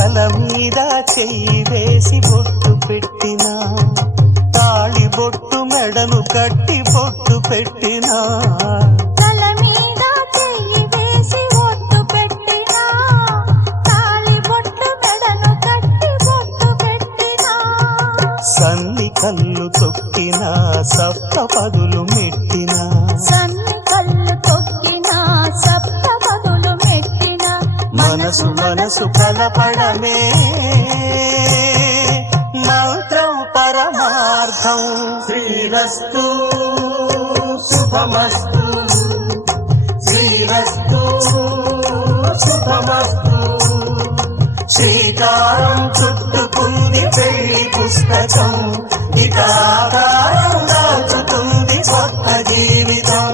తల మీద చెయ్యి వేసి బొట్టు పెట్టినా, తాళి బొట్టు మెడను కట్టి బొట్టు పెట్టినా, తల మీద చెయ్యి వేసి బొట్టు పెట్టినా, తాళి బొట్టు మెడను కట్టి బొట్టు పెట్టినా, సన్ని కళ్ళు తొక్కినా సప్త పదులు మెట్టినా, సన్ని కళ్ళు తొక్కినా సప్త పదులు మెట్టినా, మనసు మనసు కలపడమే మంత్రం పరమార్థం. శ్రీరస్తు శుభమస్తు, శ్రీరస్తు శుభమస్తు. శ్రీకారం చుట్టుకుంది పెళ్లి పుస్తకం, ఇక ఆకారం దాచుతుంది కొత్త జీవితం.